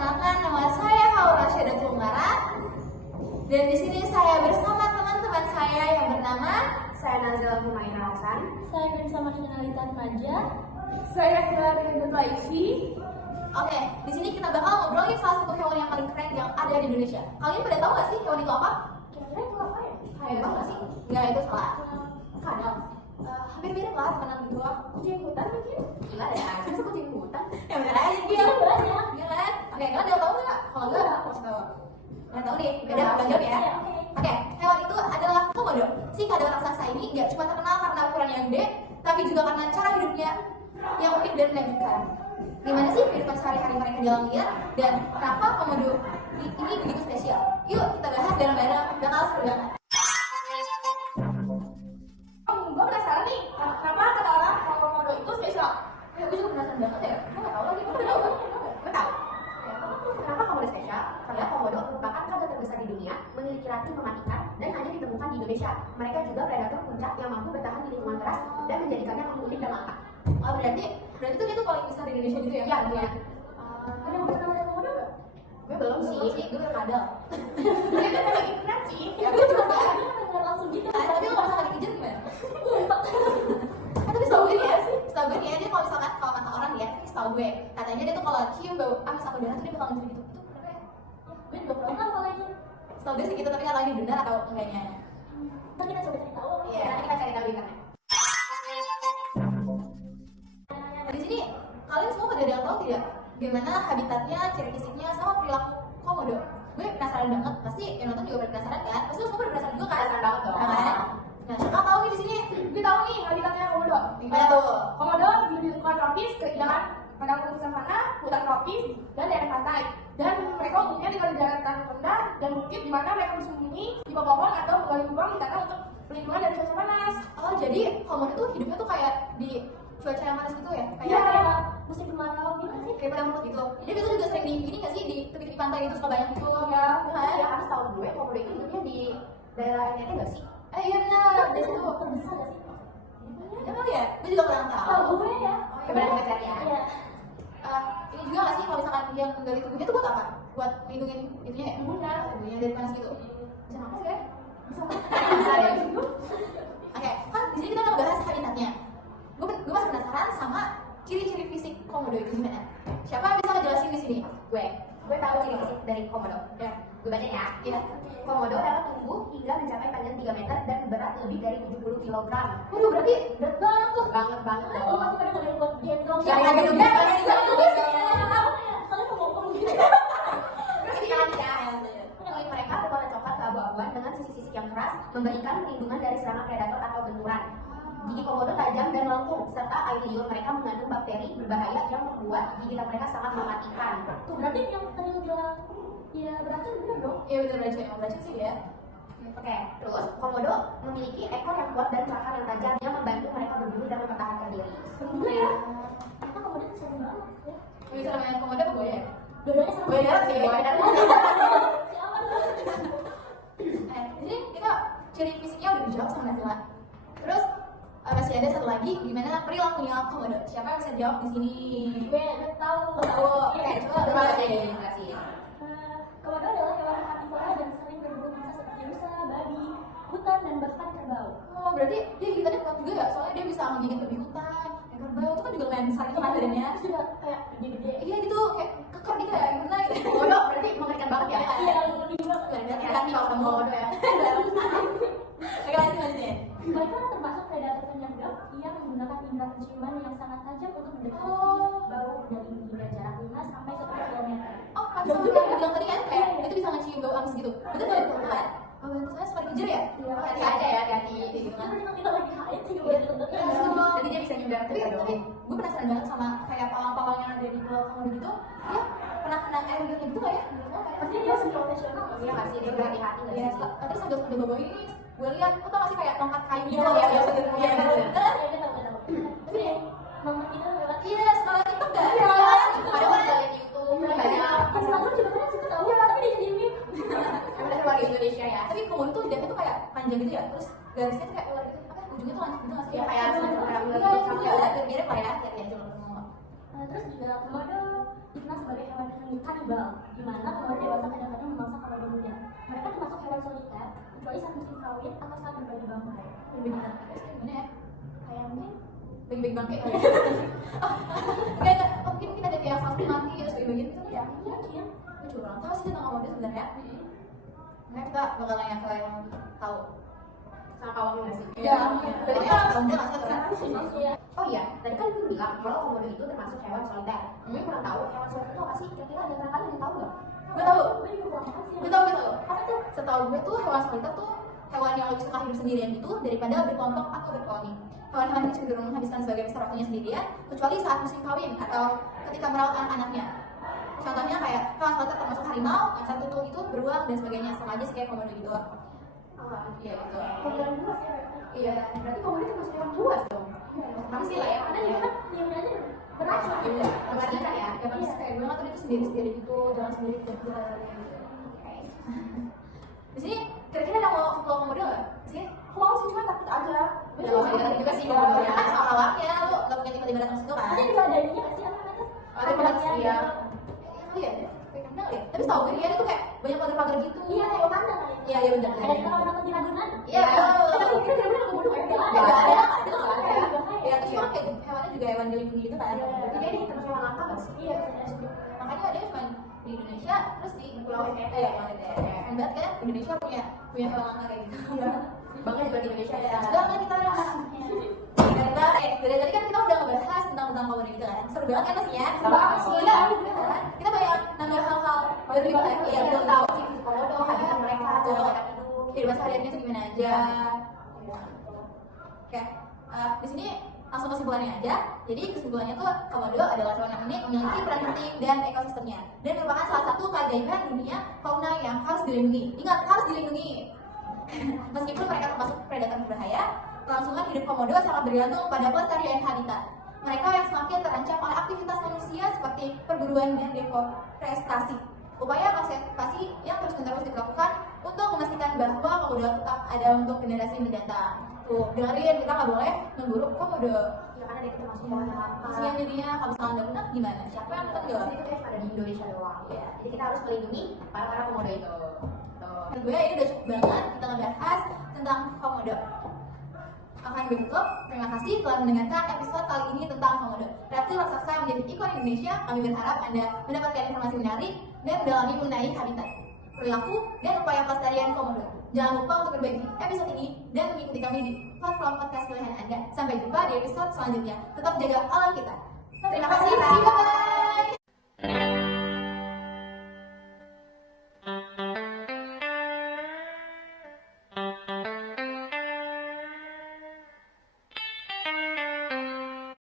perkenalkan, nama saya Haura Syeda Tunggara. Dan di sini saya bersama teman-teman saya yang bernama Saya Nazila Humaira Hasan. Saya bersama Nalita Maja. Saya Hilary Lutaifi. Oke, di sini kita bakal ngobrolin salah satu hewan yang paling keren yang ada di Indonesia. Kalian pada tahu nggak sih hewan itu apa? Kira-kira itu apa ya? Hewan nggak sih? Nggak, itu salah. Kadal. Hampir mirip lah, temenan gitu. Kucing hutan mungkin? Gila deh, Masa kucing hutan? ya bener aja Iya, gitu. banyak. Iya kan? Oke, kalian udah tahu nggak? Kalau nggak, aku kasih tahu. Nggak tahu nih, beda bukan jawab ya. Iya, oke. Oke, hewan itu adalah komodo. Si kadal raksasa ini nggak cuma terkenal karena ukurannya yang gede, tapi juga karena cara hidupnya yang unik dan menakjubkan. Gimana sih kehidupan sehari-hari mereka di alam liar dan kenapa komodo ini begitu spesial? Yuk kita bahas bareng-bareng, bakal seru banget. Gue penasaran nih, kenapa kata orang kalau komodo itu spesial? Ya, gue juga penasaran banget ya. Gue nggak tahu lagi, gue udah tahu kan? Gue tahu. Kenapa komodo spesial? Karena komodo merupakan kadal terbesar di dunia, memiliki racun mematikan dan hanya ditemukan di Indonesia. Mereka juga predator puncak yang mampu bertahan di lingkungan keras dan menjadikannya unik dan langka. Oh, berarti dia tuh paling besar di Indonesia gitu ya? Iya, benar. Ada yang pernah lihat komodo nggak? Gue belum sih. Gue udah kadal. Gue kan lagi keren sih. Ya, gue juga kan. Dia kan dengar langsung gitu. Tapi lo kalau misalkan dikejar gimana? Tapi setahu gue nih ya, dia kalau misalkan kalau kata orang ya, setahu gue, katanya dia tuh kalau cium bau amis atau darah tuh dia bakal ngejar gitu. Itu kenapa ya? Gue juga pernah kalau itu. Setahu gue sih gitu, tapi nggak tahu ini benar atau enggaknya. Ntar kita coba cari tahu. Iya, nanti kita cari tahu di internet. Di sini kalian semua pada ada yang tahu tidak gimana habitatnya, ciri fisiknya, sama perilaku komodo? Gue penasaran banget, pasti yang nonton juga pada penasaran kan? Pasti lo semua pada penasaran juga kan? Penasaran banget dong. Nah, kan? Nah, siapa tahu nih di sini? Gue tahu nih habitatnya komodo. Gimana tuh? Komodo hidup di lingkungan tropis, keindahan padang rumput savana, hutan tropis, dan daerah pantai. Dan mereka umumnya tinggal di daerah tanah rendah dan bukit di mana mereka bersembunyi di pohon atau menggali lubang di tanah untuk perlindungan dari cuaca panas. Oh, jadi komodo tuh hidupnya tuh kayak di cuaca yang panas gitu ya? Iya, kayak musim kemarau gitu sih. Kayak pada mulut gitu. Jadi itu juga sering di ini nggak sih di tepi-tepi pantai gitu suka banyak gitu ya? Kan? Ya, karena setahu gue komodo itu hidupnya di daerah NTT nggak sih? Iya benar. Di situ. Terbesar nggak sih? Emang ya? Gue juga kurang tahu. Tahu gue ya. Oh, Coba kita cari ya. Iya. Ini juga nggak sih kalau misalkan yang menggali tubuhnya tuh buat apa? Buat lindungin itunya ya? Tubuhnya dari panas gitu. Bisa nafas ya? Bisa ya. Oke, kan di sini kita udah bahas habitatnya. Gue masih penasaran sama ciri-ciri fisik komodo itu gimana? Siapa yang bisa ngejelasin di sini? Gue tahu ciri fisik dari komodo. Ya. Gue baca ya. Iya. Komodo dapat tumbuh hingga mencapai panjang 3 meter dan berat lebih dari 70 kg. Waduh, berarti berat banget tuh. Banget Lu dong. masih pada ngeliat buat gendong. Ya, ada juga. Kalian ngomong gitu. Terus ini lagi ya. Kulit mereka berwarna coklat keabu-abuan dengan sisi-sisi yang keras, memberikan perlindungan dari serangan predator atau benturan. Gigi komodo tajam dan melengkung, serta air liur mereka mengandung bakteri berbahaya yang membuat gigitan mereka sangat mematikan. Tuh berarti yang tadi lu bilang ya beracun bener dong. Iya bener beracun, yang beracun sih ya. Oke, terus komodo memiliki ekor yang kuat dan cakar yang tajam yang membantu mereka berburu dan mempertahankan diri. Serem juga ya. Ternyata komodo itu serem banget ya. Bisa namanya komodo apa buaya? Dua-duanya serem. Buaya darat sih, buaya darat. Siapa tuh? Jadi kita ciri fisiknya udah dijawab sama Nazila. Terus masih ada satu lagi, gimana perilakunya komodo? Siapa yang bisa jawab di sini? Gue udah tahu. Oke, coba Coba coba saya deh. jelasin. Komodo adalah hewan karnivora dan sering berburu bisa seperti rusa, babi, hutan, dan bahkan kerbau. Oh, berarti dia gigitannya kuat juga ya? Soalnya dia bisa menggigit babi hutan, kerbau, itu kan juga lumayan besar itu kan badannya. Terus juga kayak gede-gede. Iya gitu, kayak keker gitu ya, gimana gitu. Komodo berarti mengerikan banget ya. Iya, lebih juga. Hati-hati kalau ketemu komodo ya. Oke, lanjut. Mereka termasuk predator penyergap yang menggunakan indera penciuman yang sangat tajam untuk mendekati bau dan hingga jarak 5 sampai 10 km. Oh, kan sama yang gue bilang tadi kan, kayak itu bisa ngecium bau amis gitu. Betul kan? Kan? Oh, bentuk saya seperti kejar ya? Iya. Hati aja ya, hati-hati gitu kan. Kan kita lagi haid sih Iya, juga Jadi dia bisa nyundar tapi ketika dongeng. gue penasaran banget sama kayak pawang-pawang yang ada di pulau komodo gitu. Dia pernah kena air liurnya gitu nggak ya? Pasti dia sih profesional. Iya nggak sih, dia berhati-hati nggak Iya, sih? terus sambil bawa ini, gue lihat, lo tau gak sih kayak tongkat kayu gitu Iya, loh, iya, yang iya, biasa gitu. Iya, iya, gitu. iya, tahu. Tapi ya, nonton itu lewat. Iya, sekolah TikTok gak? Iya, Iya, ada orang lihat di YouTube banyak. Instagram juga kan suka tahu, tapi dia jadi meme. Ada warga Indonesia ya. Tapi komodo tuh lidahnya tuh kayak panjang gitu ya, terus garisnya tuh kayak ular gitu, apa ujungnya tuh lancip gitu nggak sih? Ya, kayak seperti Iya, ular gitu gitu. ya, mirip lah ya, lihat aja lo semua. Terus juga komodo dikenal sebagai hewan kanibal. di mana komodo dewasa kadang-kadang memangsa komodo muda. Mereka termasuk hewan soliter, kecuali saat musim kawin atau saat berbagi bangkai. Berbagi bangkai gimana ya? Kayak mungkin Bagi-bagi bangkai kayak mungkin kita ada kayak sapi mati terus bagi-bagi gitu ya. mungkin Gue juga kurang tahu sih tentang komodo sebenarnya. Nah kita bakal nanya ke yang tahu. Sama kawang nggak sih? Ya, berarti kita komodo nggak sih? Iya. Oh iya, tadi kan gue bilang kalau komodo itu termasuk hewan soliter. Gue kurang tahu hewan soliter itu apa sih? Kira-kira ada yang kalian tahu nggak? Gue tahu. Gue juga kurang tahu sih. Gue tahu. Apa tuh? Setahu gue tuh hewan soliter tuh hewan yang lebih suka hidup sendirian gitu daripada berkelompok atau berkoloni. Hewan-hewan ini cenderung menghabiskan sebagai besar waktunya sendirian, kecuali saat musim kawin atau ketika merawat anak-anaknya. Contohnya kayak hewan soliter termasuk harimau, macan tutul itu, beruang dan sebagainya, sama aja sih kayak komodo gitu. Oh, Iya gitu. komodo buas ya? Iya. Berarti komodo termasuk hewan buas dong? Pasti lah ya, Karena karena dia dia kan diamnya aja beracun. Iya. Berarti kan ya? Ya pasti kayak gue ngatur itu sendiri-sendiri gitu, jalan sendiri gitu. Oke. Di sini kira-kira ada mau keluar komodo nggak? Sih? Mau sih cuma takut aja. Gue juga mau lihat juga sih komodo ya kan awal-awalnya lu nggak mungkin tiba-tiba datang situ kan? Pasti juga ada ininya nggak sih? Apa namanya? Ada Pagarnya ya. gitu. Iya deh. Kayak kenal ya. Tapi setahu gue dia itu kayak banyak pagar-pagar gitu. Iya, kayak tanda kali. Iya benar. Ada kalau nonton di Ragunan. Iya. Ada aku kira bener komodo nggak ada. Nggak ada. Ada. Ya terus kan kayak hewannya juga hewan dilindungi gitu kan? Berarti dia ini termasuk hewan langka nggak sih? Iya, bener. Makanya ada cuma di Indonesia terus di Pulau NTT. ya keren banget kan Indonesia punya hewan langka kayak gitu. Bangga juga di Indonesia ya. Sedangkan kita dari tadi kan kita udah ngebahas tentang komodo gitu kan. Seru banget kan pastinya? Seru banget sih. Iya, kan? Kita banyak nambah hal-hal baru gitu kan. Iya, Kita betul tahu sih komodo, habitat mereka, cara mereka hidup. kehidupan sehari-harinya tuh gimana aja. Oke, di sini langsung kesimpulannya aja. Jadi kesimpulannya tuh komodo adalah hewan yang unik, memiliki peran penting dan ekosistemnya, dan merupakan salah satu keajaiban dunia fauna yang harus dilindungi. Ingat, harus dilindungi. Meskipun mereka termasuk predator berbahaya, kelangsungan hidup komodo sangat bergantung pada pelestarian habitat. Mereka yang semakin terancam oleh aktivitas manusia seperti perburuan dan deforestasi. Upaya konservasi yang terus-menerus dilakukan untuk memastikan bahwa komodo tetap ada untuk generasi mendatang. Tuh, dengerin, kita nggak boleh memburu komodo. Ya karena dia termasuk hewan langka. Kasihan jadinya, kalau misalnya nggak benar gimana? Siapa yang nonton jawab? Itu kayak ada di Indonesia doang. Ya. Jadi kita harus melindungi para komodo itu. Menurut gue ini udah cukup banget kita ngebahas tentang komodo. Akan ditutup, terima kasih telah mendengarkan episode kali ini tentang komodo, reptil raksasa yang menjadi ikon Indonesia. Kami berharap Anda mendapatkan informasi menarik dan mendalami mengenai habitat, perilaku, dan upaya pelestarian komodo. Jangan lupa untuk berbagi episode ini dan mengikuti kami di platform podcast pilihan Anda. Sampai jumpa di episode selanjutnya. Tetap jaga alam kita. Terima kasih, bye-bye.